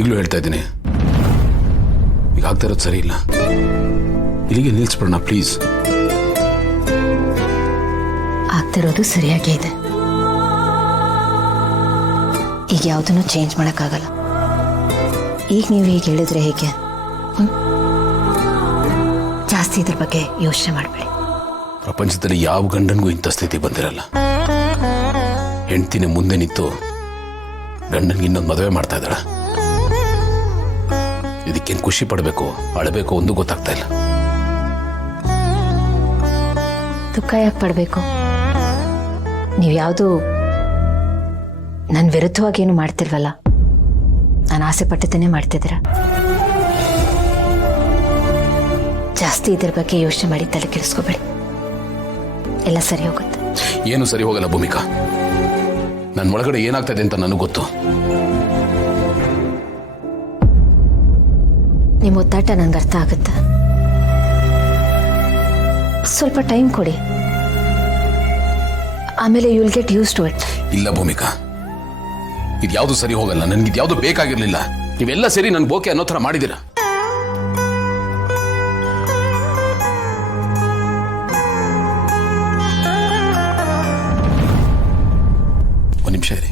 ಈಗಲೂ ಹೇಳ್ತಾ ಇದ್ದೀನಿ, ಈಗ ಆಗ್ತಾ ಇರೋದು ಸರಿ ಇಲ್ಲ. ಇಲ್ಲಿಗೆ ನಿಲ್ಲಿಸ್ಬಿಡೋಣ ಪ್ಲೀಸ್. ಆಗ್ತಿರೋದು ಸರಿಯಾಗೇ ಇದೆ. ಈಗ ಯಾವುದನ್ನು ಚೇಂಜ್ ಮಾಡೋಕ್ಕಾಗಲ್ಲ. ಈಗ ನೀವು ಹೀಗೆ ಹೇಳಿದ್ರೆ ಹೇಗೆ? ಜಾಸ್ತಿ ಇದ್ರ ಬಗ್ಗೆ ಯೋಚನೆ ಮಾಡಬೇಡಿ. ಪ್ರಪಂಚದಲ್ಲಿ ಯಾವ ಗಂಡನಿಗೂ ಇಂಥ ಸ್ಥಿತಿ ಬಂದಿರಲ್ಲ. ಹೆಂಡ್ತಿನ ಮುಂದೆ ನಿಂತು ಗಂಡನಿಗೆ ಇನ್ನೊಂದು ಮದುವೆ ಮಾಡ್ತಾ ಇದ್ದಾಳ. ಇದಕ್ಕೇನು ಖುಷಿ ಪಡಬೇಕು ಅಳಬೇಕು ಒಂದು ಗೊತ್ತಾಗ್ತಾ ಇಲ್ಲ. ದುಃಖ ಯಾಕೆ ಪಡಬೇಕು? ನೀವು ಯಾವುದು ನನ್ನ ವಿರುದ್ಧವಾಗಿ ಏನು ಮಾಡ್ತಿಲ್ವಲ್ಲ, ನಾನು ಆಸೆ ಪಟ್ಟದನ್ನೇ ಮಾಡ್ತಿದ್ದೀರ. ಜಾಸ್ತಿ ಇದ್ರ ಬಗ್ಗೆ ಯೋಚನೆ ಮಾಡಿ ತಲೆ ಕೆಡಿಸ್ಕೋಬೇಡಿ, ಎಲ್ಲ ಸರಿ ಹೋಗುತ್ತೆ. ಏನು ಸರಿ ಹೋಗಲ್ಲ ಭೂಮಿಕಾ. ನನ್ನ ಒಳಗಡೆ ಏನಾಗ್ತದೆ ಅಂತ ನನಗೆ ಗೊತ್ತು. ನಿಮ್ಮ ಒತ್ತಾಟ ನನಗೆ ಅರ್ಥ ಆಗುತ್ತೆ. ಸ್ವಲ್ಪ ಟೈಮ್ ಕೊಡಿ, ಆಮೇಲೆ you will get used to it. ಇಲ್ಲ ಭೂಮಿಕಾ, ಇದ್ಯಾವುದು ಸರಿ ಹೋಗಲ್ಲ. ನನ್ಗೆ ಇದ್ಯಾವುದು ಬೇಕಾಗಿರ್ಲಿಲ್ಲ. ನೀವೆಲ್ಲ ಸೇರಿ ನನ್ ಬೋಕೆ ಅನ್ನೋ ಥರ ಮಾಡಿದ್ದೀರಾ. ಒಂದು ನಿಮಿಷ ಇರಿ.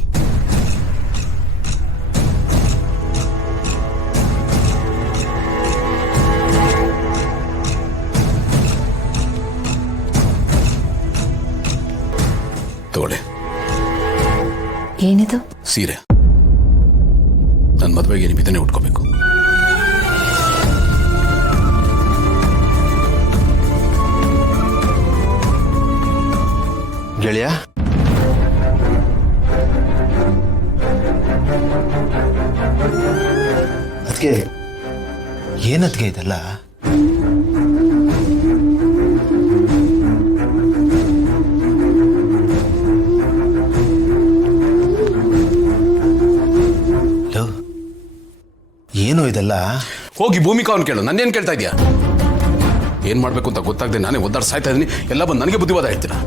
ತಗೊಳ್ಳಿ. ಏನಿದು? ಸೀರೆ. ನನ್ನ ಮದುವೆಗೆ ನೀವು ಇದನ್ನೇ ಉಟ್ಕೋಬೇಕು. ಗೆಳೆಯ, ಅದಕ್ಕೆ ಏನದ್ಗೆ ಇದೆಲ್ಲ? ಏನು ಇದೆಲ್ಲ? ಹೋಗಿ ಭೂಮಿಕಾ ಅವ್ನು ಕೇಳು, ನನ್ನೇನು ಕೇಳ್ತಾ ಇದೆಯಾ? ಏನ್ ಮಾಡ್ಬೇಕು ಅಂತ ಗೊತ್ತಾಗದೆ ನಾನೇ ಒದ್ದಾಡ್ ಸಾಯ್ತಾ ಇದೀನಿ. ಎಲ್ಲ ಬಂದು ನನಗೆ ಬುದ್ಧಿವಾದ ಹೇಳ್ತೀರಾ?